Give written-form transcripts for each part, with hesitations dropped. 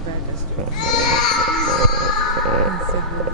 spread as well. It's so good.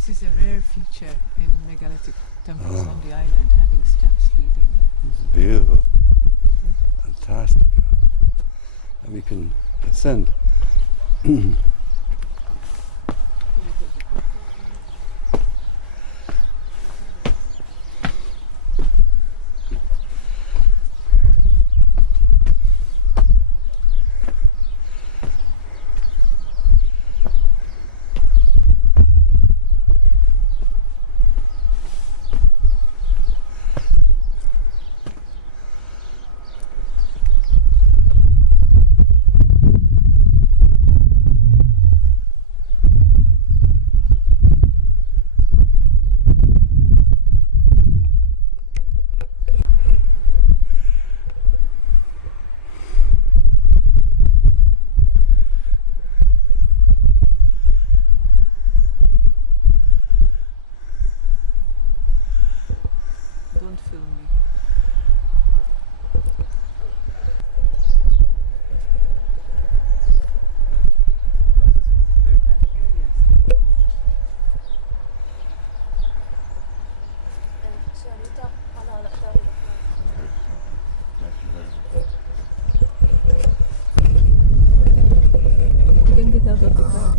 This is a rare feature in megalithic temples on the island, having steps leading. This is beautiful. Isn't it? Fantastic. And we can ascend. Don't film me. You can get out of the car.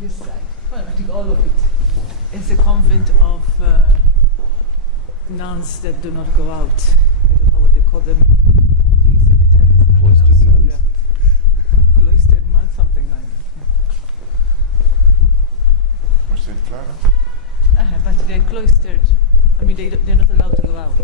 This side, well, I think all of it is a convent of nuns that do not go out. I don't know what they call them. Maltese and Italians. Cloistered nuns? Yeah. Cloistered nuns, something like that. For St. Clara? But they're cloistered. I mean, they're not allowed to go out.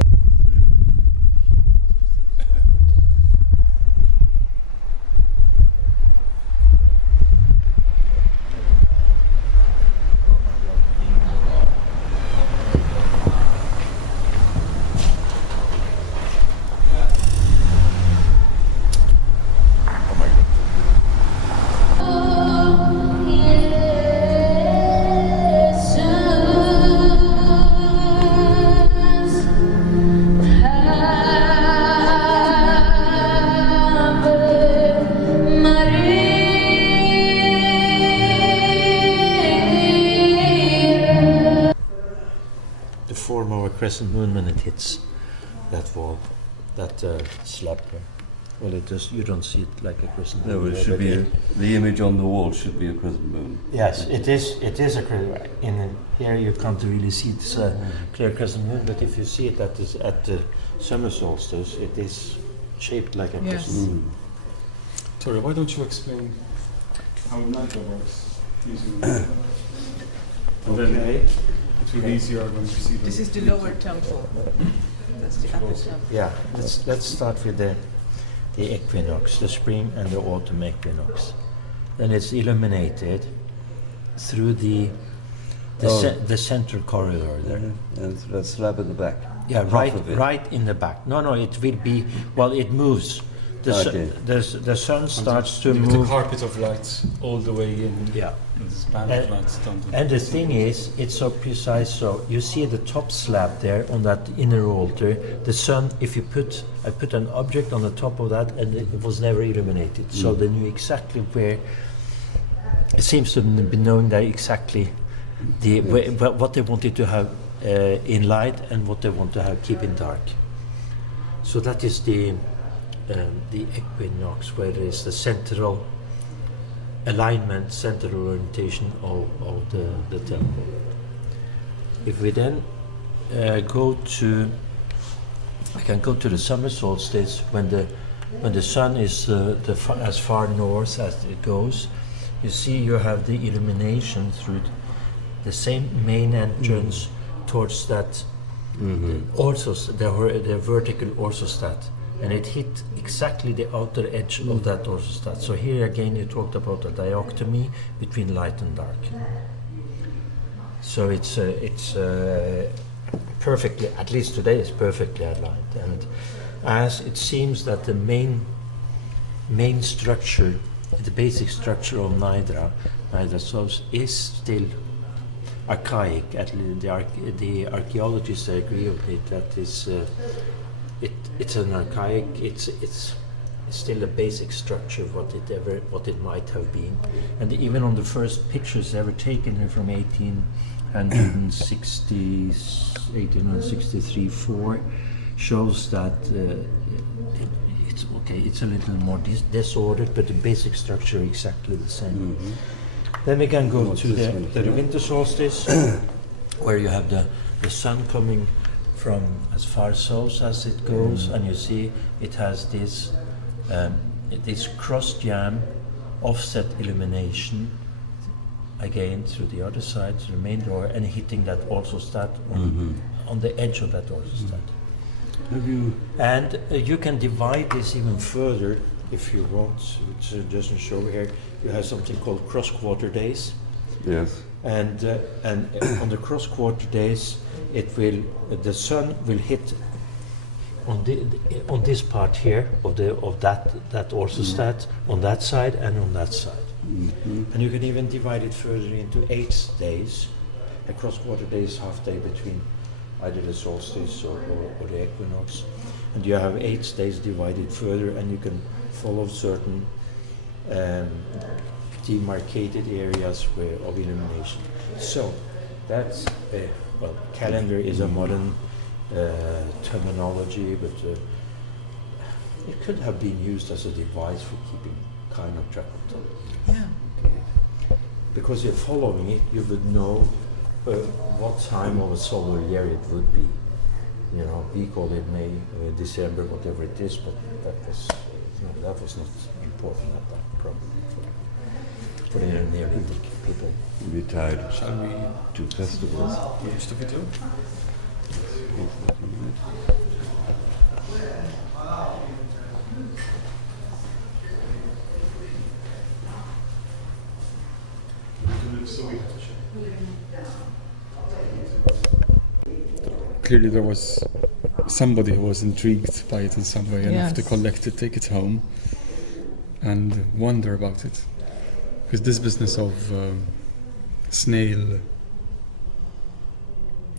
form of a crescent moon when it hits that wall, that slab there. Well, it does. You don't see it like a crescent moon. No, it there, should but be the image on the wall should be a crescent moon. Yes, it is. It is a crescent. Here you can't really see it's a clear crescent moon, but if you see it at the summer solstice, it is shaped like a Yes. crescent moon. Sorry, why don't you explain how Nitro works using Okay. it will be easier when you see This is the lower temple. That's the upper temple. Yeah. Let's start with the equinox, the spring and the autumn equinox. Then it's illuminated through the central corridor there. And that slab at the back. Yeah, Half of it. right in the back. No, it will be. Well, it moves. Okay. The sun starts to With the move. carpet of lights all the way in. Yeah. This band of lights down the And the thing is, it's so precise. So you see the top slab there on that inner altar. The sun, if you I put an object on the top of that, and it was never illuminated. So they knew exactly where. It seems to be knowing that exactly what they wanted to have in light and what they want to have keep in dark. So that is the equinox, where there is the central alignment, central orientation of the temple. If we then I can go to the summer solstice when the sun is as far north as it goes. You see, you have the illumination through the same main entrance towards that the vertical orthostat, and it hit exactly the outer edge of that orthostat. So here again you talked about a dichotomy between light and dark. So it's perfectly, at least today, it's perfectly aligned. And as it seems that the main structure, the basic structure of Nidra Source is still archaic. At least the archaeologists agree with it. That is, it's an archaic. It's still a basic structure of what it might have been. And even on the first pictures ever taken here from 1863-4 shows that it's okay. It's a little more disordered, but the basic structure exactly the same. Then we can go to the winter solstice, where you have the sun coming from as far south as it goes, and you see it has this cross jam offset illumination again through the other side, to the main door, and hitting that orthostat on the edge of that orthostat. And you can divide this even further if you want. It doesn't show here. You have something called cross-quarter days. Yes. And on the cross-quarter days, the sun will hit on this part here of that orthostat, on that side and on that side. And you can even divide it further into 8 days. A cross-quarter day is half day between either the solstice or the equinox. And you have 8 days divided further, and you can follow certain demarcated areas of illumination. So that's calendar is a modern terminology, but it could have been used as a device for keeping kind of track of time. Yeah. Because you're following it, you would know what time of a solar year it would be. You know, we call it May, December, whatever it is, but that was not important at that, probably for the Neolithic people. Be tied Shall we to festivals. watch the video? Clearly there was somebody who was intrigued by it in some way enough to Yes. collect it, take it home and wonder about it. Because this business of snail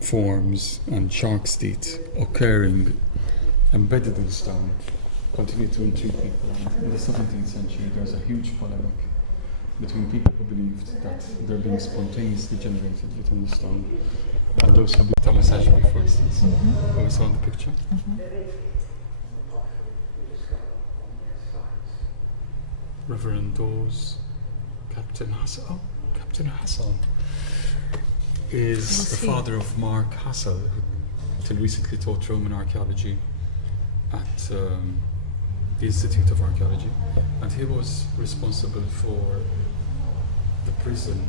forms and shark's teeth occurring embedded in stone continued to intrigue people. In the 17th century there was a huge polemic between people who believed that they're being spontaneously generated within the stone and those who believe Thomas Ashby, for instance, who we saw in the picture. Reverend Dawes, Captain Hassel. Oh, Captain Hassel is the father of Mark Hassel, who until recently taught Roman archaeology at the Institute of Archaeology, and he was responsible for the prison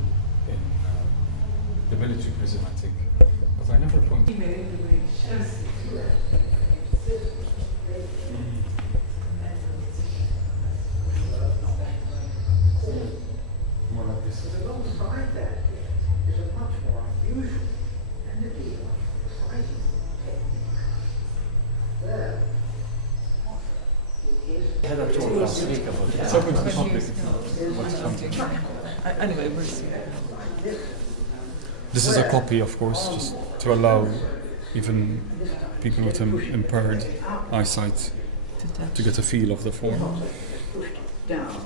in the military prison, I think. But I never pointed. More like this. Alongside that is a much more unusual and indeed much surprising technique. There, it is. I had a talk last week about it. It's open to the public. Anyway, we'll see. This is a copy, of course, just to allow even people with impaired eyesight to get a feel of the form. Down.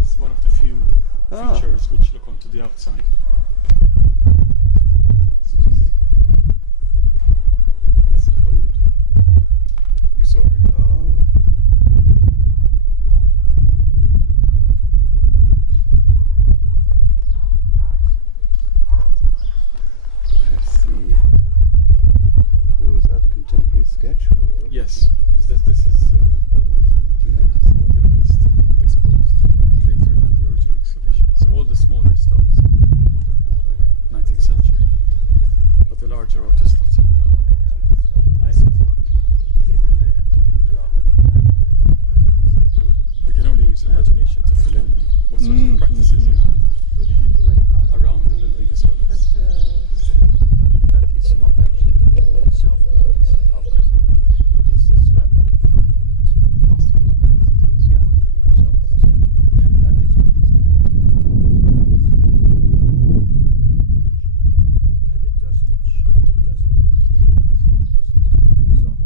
It's one of the few features which look onto the outside. So the, That's the hole we saw earlier. oh, I see. Those are the contemporary sketch work. Yes, this is Oh, 1897. organized and exposed but later than the original excavation. So all the smaller stones are modern, 19th century, but the larger artists are so we can only use imagination to fill in what sort of practices you had We didn't do any harm. around the building as well as But within. That it's not actually the hole itself that makes it half crystal, but it's the slab in front of it. Yeah. So, yeah. That is because I need and it doesn't make this half crystal. So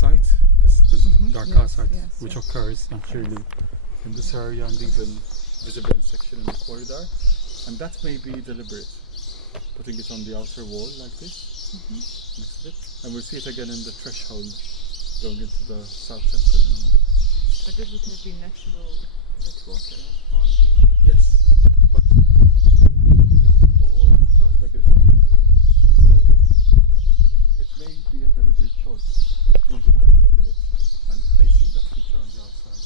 calcite, this dark Yes, calcite, yes, which yes. occurs naturally in this area and even visible in section in the corridor, and that may be deliberate, putting it on the outer wall like this, next to it, and we'll see it again in the threshold going into the south temple in a moment. But this would have been natural that water has formed it. Yes, but for megalith. So it may be a deliberate choice, choosing that megalith and placing that feature on the outside.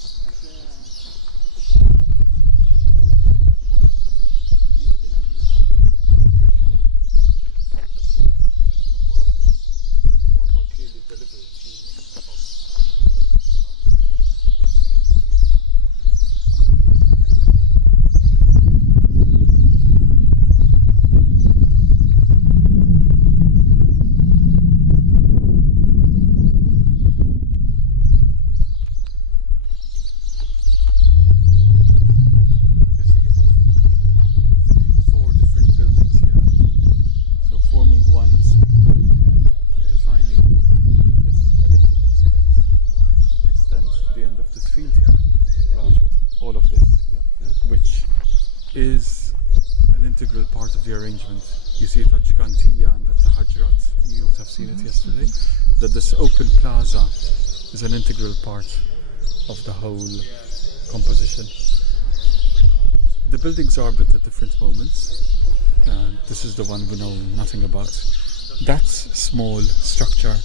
Is an integral part of the arrangement. You see it at Gigantia and at the Hajrat, you would have seen it yesterday, that this open plaza is an integral part of the whole composition. The buildings are built at different moments. This is the one we know nothing about. That small structure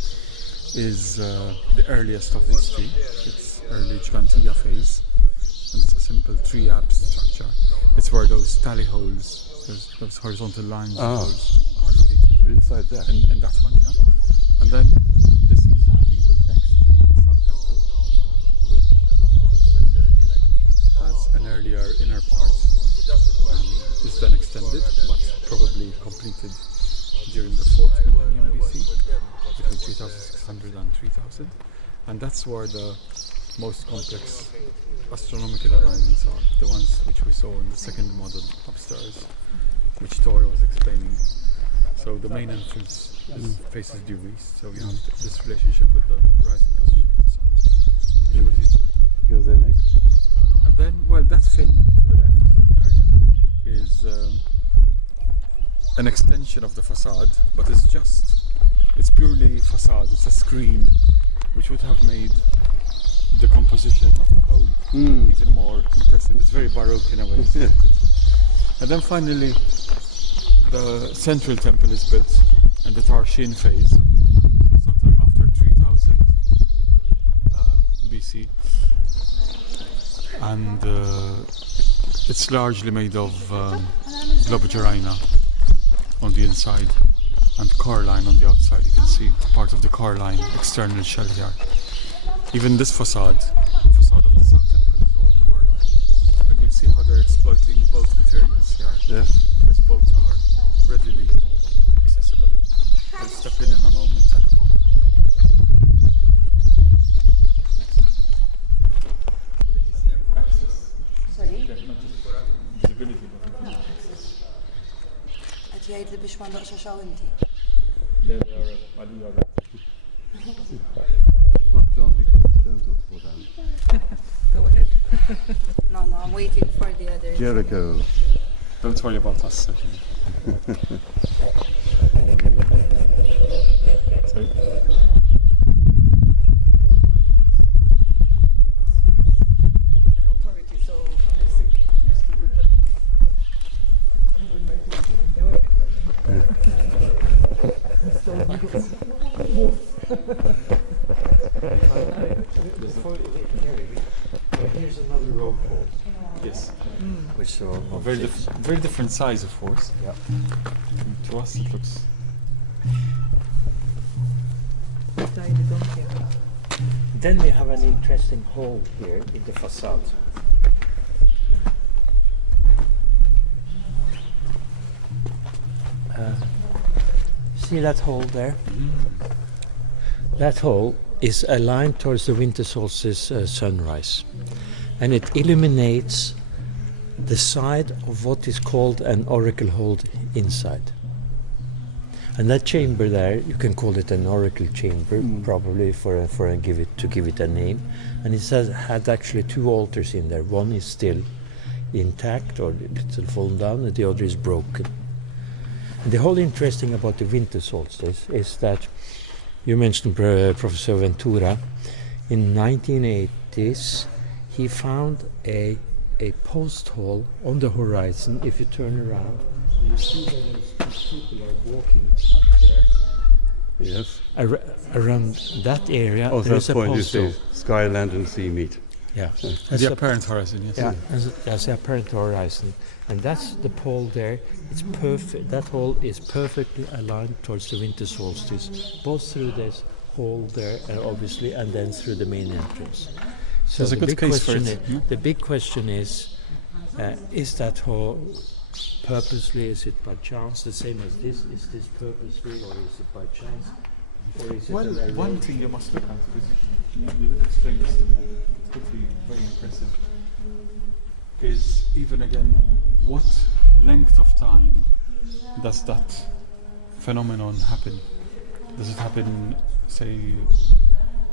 is the earliest of these three. It's early Gigantia phase, and it's a simple three-ab structure. It's where those tally holes, those horizontal lines of holes are located. Inside there. In that one, yeah. And then this is happening but next, the South Temple, which has an earlier inner part and is then extended, but probably completed during the 4th millennium BC, between 3600 and 3000. And that's where the most complex astronomical alignments are, the ones which we saw in the second model upstairs, which Tora was explaining. So the main entrance faces due east, so we have this relationship with the rising position of the sun. Which was inside. Go there next. And then, well, that fin to the left there, yeah, is an extension of the facade, but it's purely facade. It's a screen which would have made the composition of the whole even more impressive. It's very baroque in a way. Isn't it? And then finally, the central temple is built, and the Tarshin phase, sometime after 3000 BC, and it's largely made of globigerina on the inside and coralline on the outside. You can see part of the coralline external shell here. Even this facade, the facade of the South Temple, is all coralline. And we'll see how they're exploiting both materials here. Yeah. Because both are readily accessible. We'll step in a moment and Sorry? visibility. Qed jgħid li biex ma ndoqx inti. Don't pick up the stone to fall down. Go ahead. No, I'm waiting for the others. Jericho. Don't worry about us. Actually. Sorry? An authority, so I think even my people enjoy Here's another rope hole, Yes. which saw Very different size, of course. Yeah. To us, it looks. tiny donkey. Then we have an interesting hole here in the facade. See that hole there? That hole is aligned towards the winter solstice sunrise, and it illuminates the side of what is called an oracle hole inside. And that chamber there, you can call it an oracle chamber, probably to give it a name. And it had actually 2 altars in there. One is still intact or it's fallen down, and the other is broken. And the whole interesting about the winter solstice is that you mentioned Professor Ventura. In 1980s, he found a post hole on the horizon. If you turn around, you see that people are walking up there. Yes. Around that area, Oh, there that's is a the point you post hole. say, sky, land and sea meet. Yeah, The apparent horizon, yes. yeah, that's the apparent horizon, and that's the pole there. It's perfect. That hole is perfectly aligned towards the winter solstice, both through this hole there, obviously, and then through the main entrance. So There's a the good big case for question it. the big question is that hole purposely? Is it by chance? The same as this? Is this purposely, or is it by chance? Or is it Well, a one railroad? thing you must look at, because you did explain this to me, and it could be very impressive, is even again, what length of time does that phenomenon happen? Does it happen, say,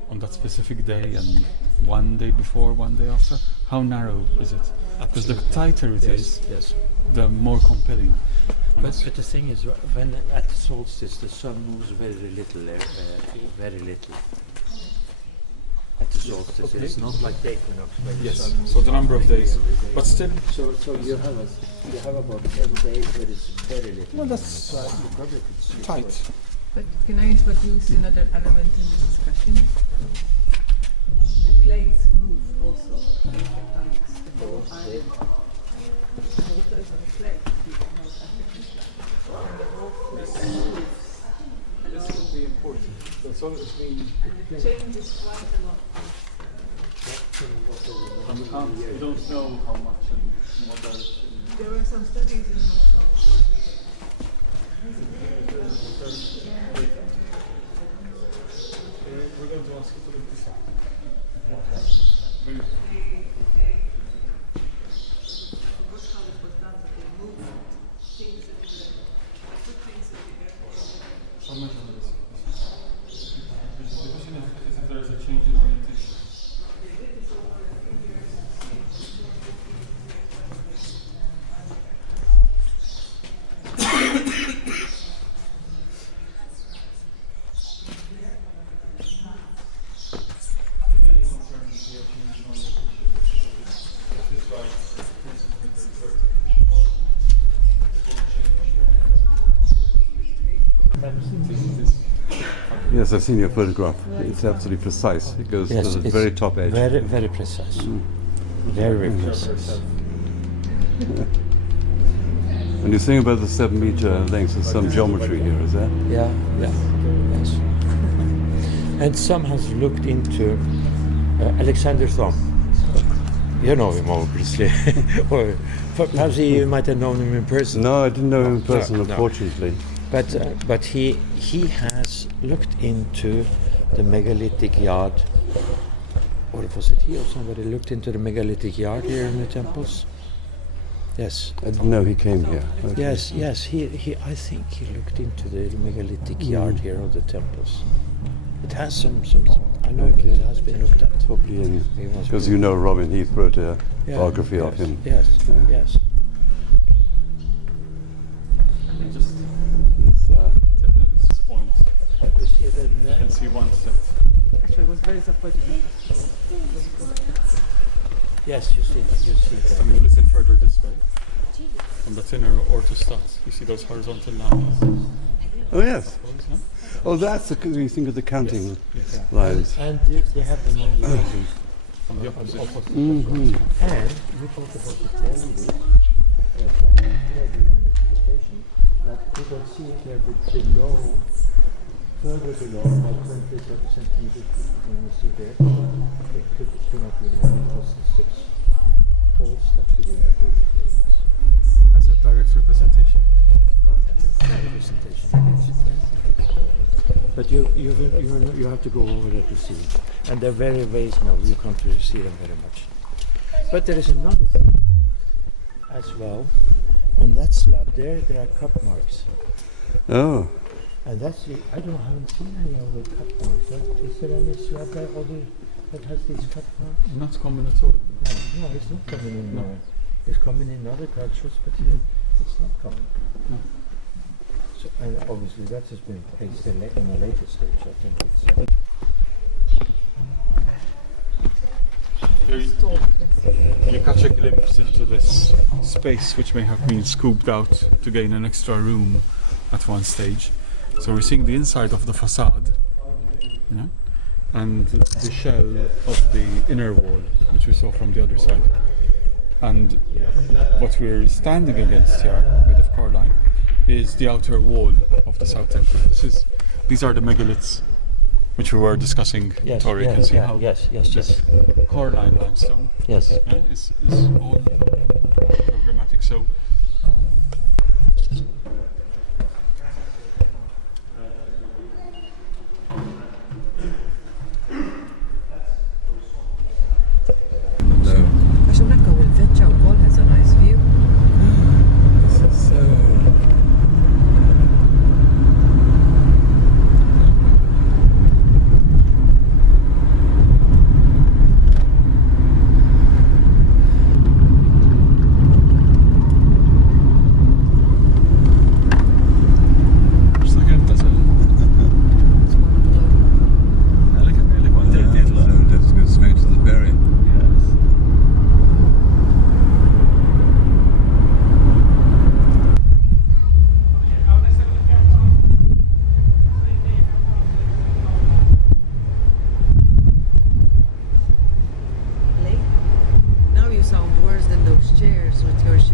on that specific day and one day before, one day after? How narrow is it? Because the tighter it is, Yes. the more compelling. But the thing is, when at the solstice, the sun moves very little, very little. At the solstice, okay. it's not like the equinox. Where the Yes, sun moves so the number of every days. day. But still, So you have about 10 days where it's very little. well, that's You probably could see tight. But can I introduce another element in the discussion? The plates move also. The whole island. Malta is on a plate. North African plate. And the whole plate moves. This will be important. That's all it means. It changes quite a lot. We don't know how much and what direction. There were some studies in Malta also. We're going to ask you to look this up. What's how it was done, but they moved things in the, put things in the airport. I'll measure this. The question is if there is a change in orientation. Yes, I've seen your photograph. It's absolutely precise. It goes Yes, to the it's very top edge. Very precise. Very precise. And you're saying about the 7-meter length, there's some geometry here, is that? Yeah, yes. And some has looked into Alexander Thom. You know him, obviously. Or perhaps you might have known him in person. No, I didn't know him in person, No. unfortunately. But he has looked into the megalithic yard. Or was it he or somebody looked into the megalithic yard here in the temples? Yes. I didn't know he came here. Okay. Yes. He. I think he looked into the megalithic yard here of the temples. It has some. I know Okay. it has been looked at. Probably in, He was because good. you know Robin Heath wrote a Yeah, biography of yes, him. Yes. Yeah. Yes. Just It's, at this point, You see it in you there? can see one step. Actually, it was very supportive. Yes, you see that. And a little further this way, on the thinner orthostat, you see those horizontal lines. oh yes. Those, no? Oh, that's the, you think of the counting Yes. lines. And they have them on the edges. On the opposite. Mm-hmm. And we talked about it earlier, that we don't see it there, but below, further below, about 20, 30 centimeters, when you see there, it could not be more, because the 6 holes have to be in the plates. As a direct representation. But you have to go over there to see it. And they're very vast now, you can't really see them very much. But there is another thing as well. On that slab there are cup marks. Oh, And that's the, haven't seen any of the cut marks. Is there any slab there that has these cut marks? Not common at all. No, it's not coming in No. there. It's coming in other cultures, but it's not coming. No. So, and obviously that has been placed in a later stage, I think it's... You catch a glimpse into this space which may have been scooped out to gain an extra room at one stage. So we're seeing the inside of the facade, you know, and the shell of the inner wall, which we saw from the other side. And what we're standing against here, made of coralline, is the outer wall of the south temple. These are the megaliths which we were discussing, Tori. You can see how yes. coralline limestone Yes. is all programmatic. So Għax hemmhekk hawn il-vjaġġa wkoll has a nice view. just like it, that's it. I like what they did. Let's go straight to the ferry. Lee, now you sound worse than those chairs with your shoes.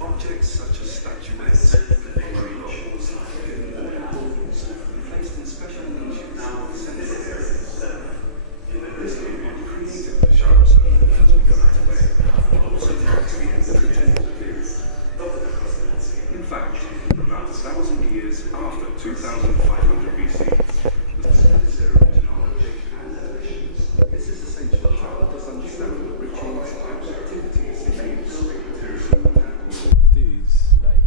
Objects such as statuettes, creatures, placed in special niches now sensitive areas. This can be created to show so as we go that way. Also to experience the contemporary period. In fact, about 1,000 years after 2500 BC, this is essential to help us understand the rituals and activities in use. These,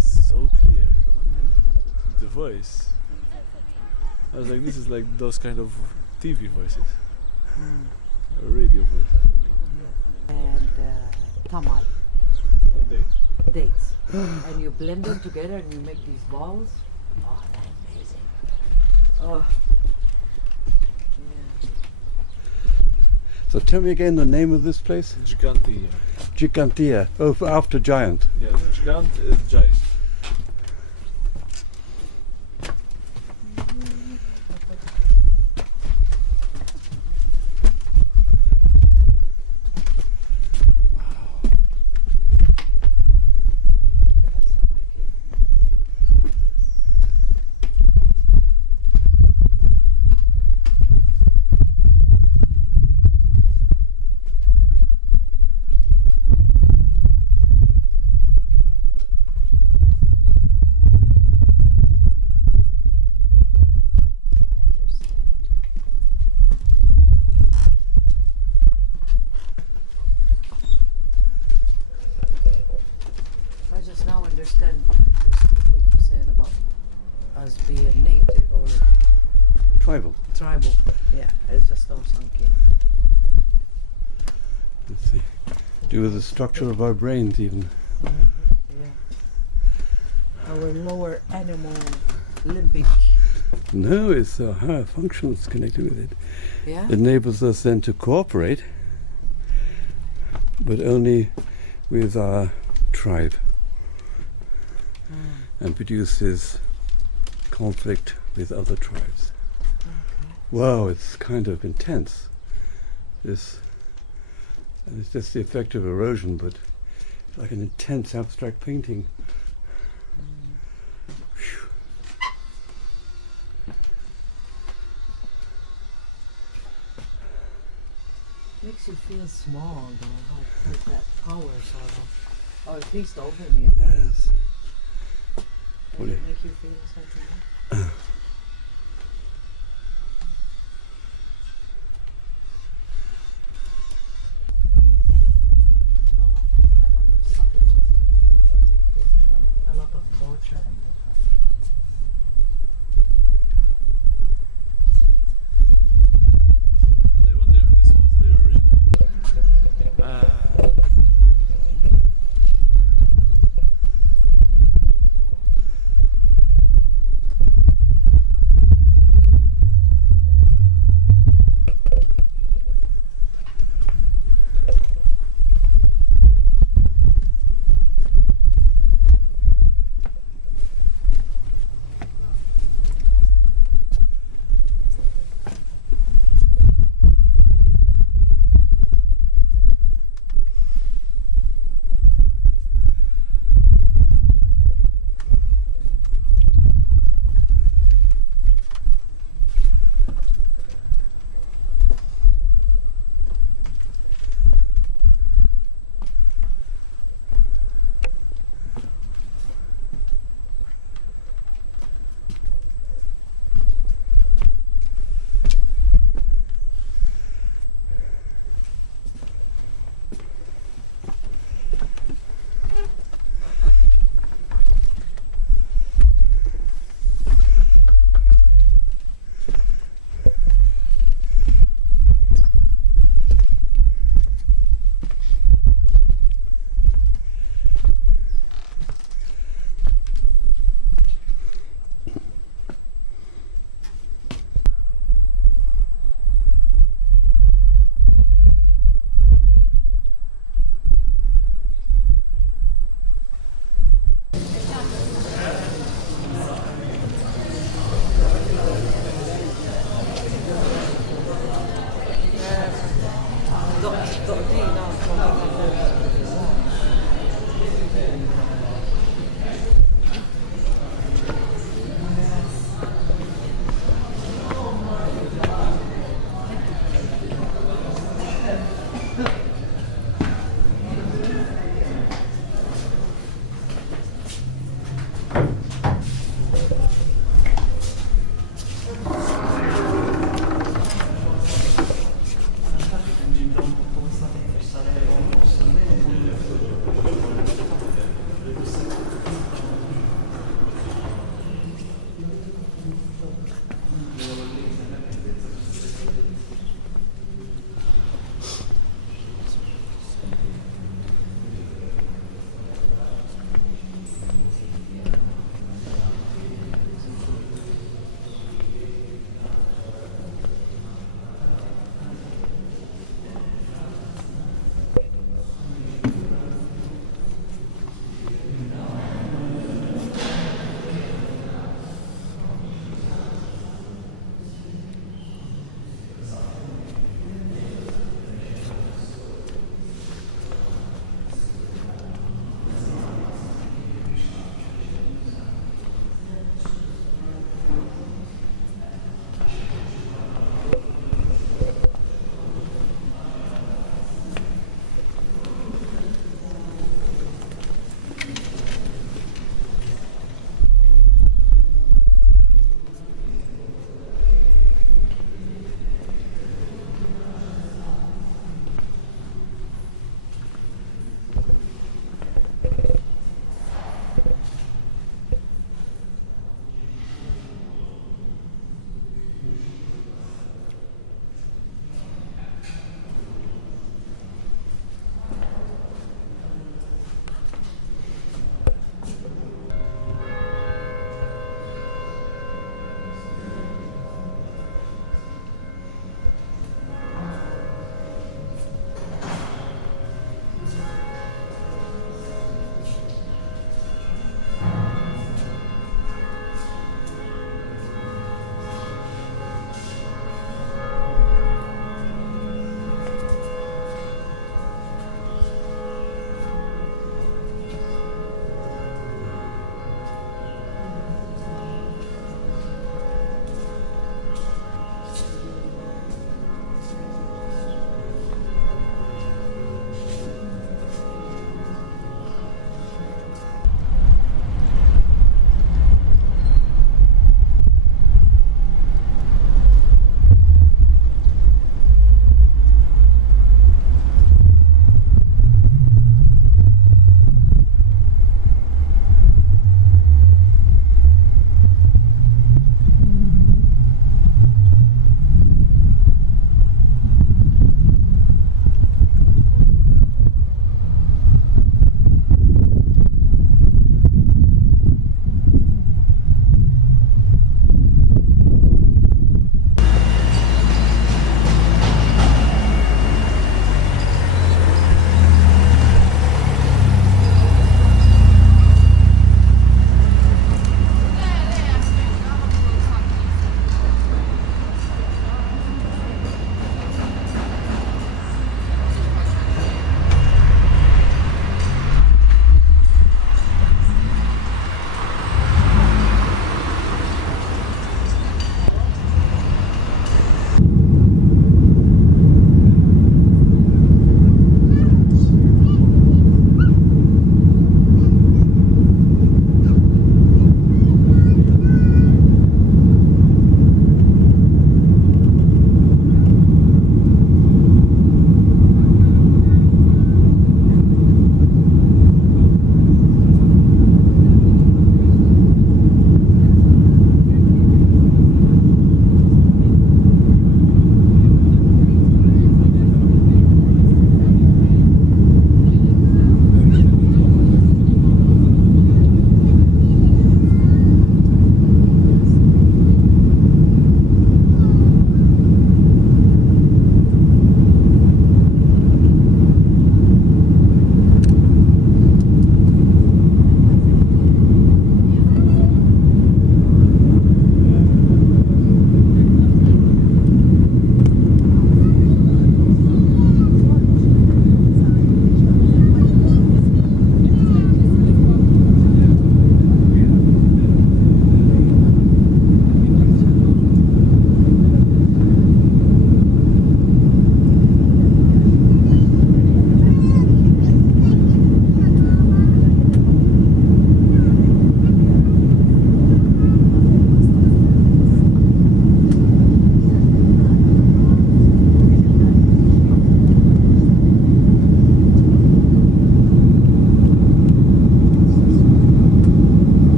so clear. The voice. I was like, this is like those kind of TV voices. Or radio voices. And tamal, dates. And you blend them together and you make these balls. Oh, that's amazing. Oh. Yeah. So tell me again the name of this place? Gigantia. Gigantia. Oh, after giant. Yeah, gigant is giant. Last time I came, I understand. I just now understood what you said about us being native or Tribal. tribal. Yeah, it's just all sunk in. Let's see. Do with the structure of our brains even. Yeah. Our lower animal limbic. No, it's higher functions connected with it. Yeah. It enables us then to cooperate, but only with our tribe, and produces conflict with other tribes. Wow, it's kind of intense. And it's just the effect of erosion, but it's like an intense abstract painting. Phew. Makes you feel small though, like with that power sort of. Or at least over me it does. Yes. Does it make you feel such a a lot of torture. But I wonder if this was there originally.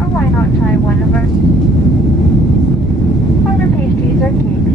Or why not try one of our other pastries or cakes?